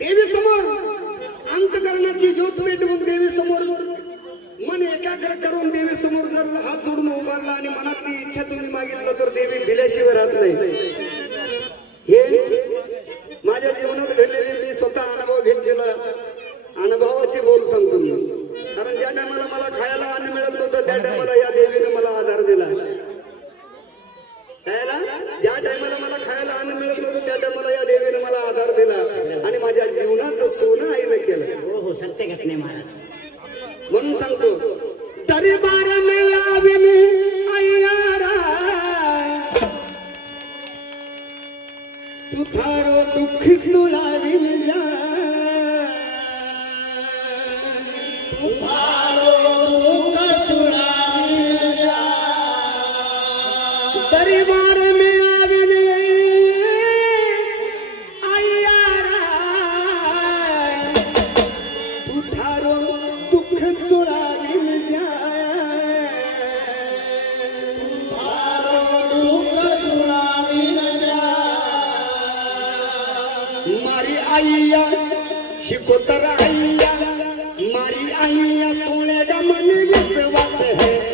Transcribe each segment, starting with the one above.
देवी समोर अंतकरणाची ज्योत मिटवून देवी समोर मन एकाग्र करून देवी समोर जर हात जोडून उभारला आणि मनातली इच्छा तुम्ही मागितलं तर देवी दिल्याशिवाय राहत नाही. हे माझ्या जीवनात घडलेली मी स्वतः अनुभव घेतलेला अनुभवाचे बोल सांगतो कारण ज्या टायमाला मला खायला अन्न मिळत नव्हतं त्या टायमाला या देवीने ने महाराज मारी आईया शिकोतर आईया मारी आईया सोने का मन विश्वास है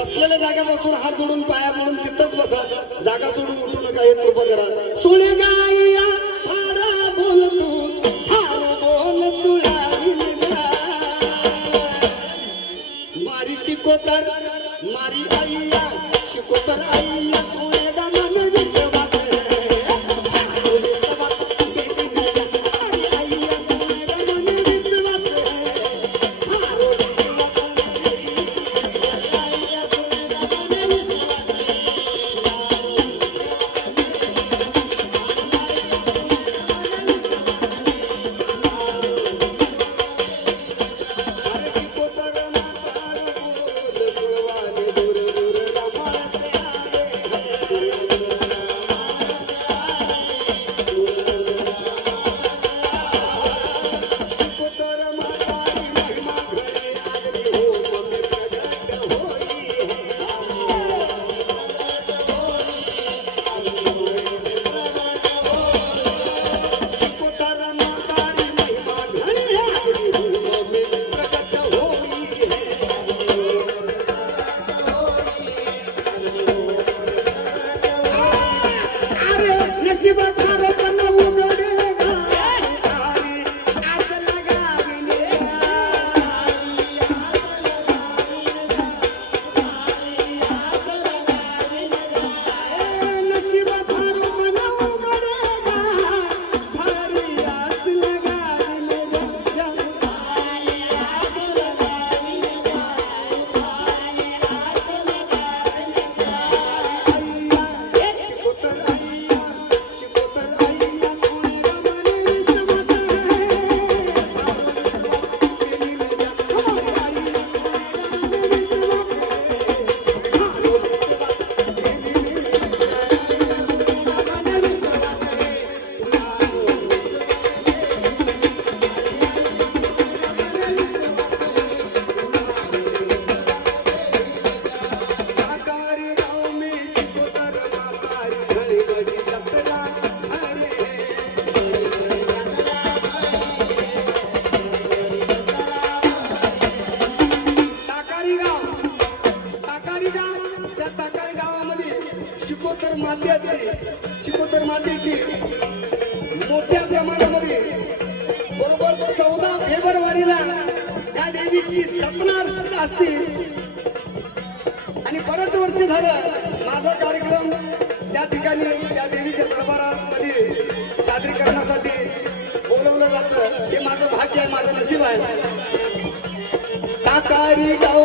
बसलेल्या जागेपासून हात जोडून पाया म्हणून तिथंच बसा. जागा सोडून उठू नका हे कृपा करा. सुळे गाया थारा बोल तू. थार बोल सुळा मारी शिकोतर मारी आईया शिकोतर आई शिकोतर मातेचे शिकोतर मातेचे मोठ्या प्रमाणामध्ये बरोबर चौदा फेब्रुवारीला या देवीची सत्नार असते आणि बरेच वर्ष झालं माझा कार्यक्रम त्या ठिकाणी त्या देवीच्या दरबारामध्ये सादरीकरणासाठी बोलवलं जातं. हे माझं भाग्य आहे माझं नशीब आहे. काकारी गाव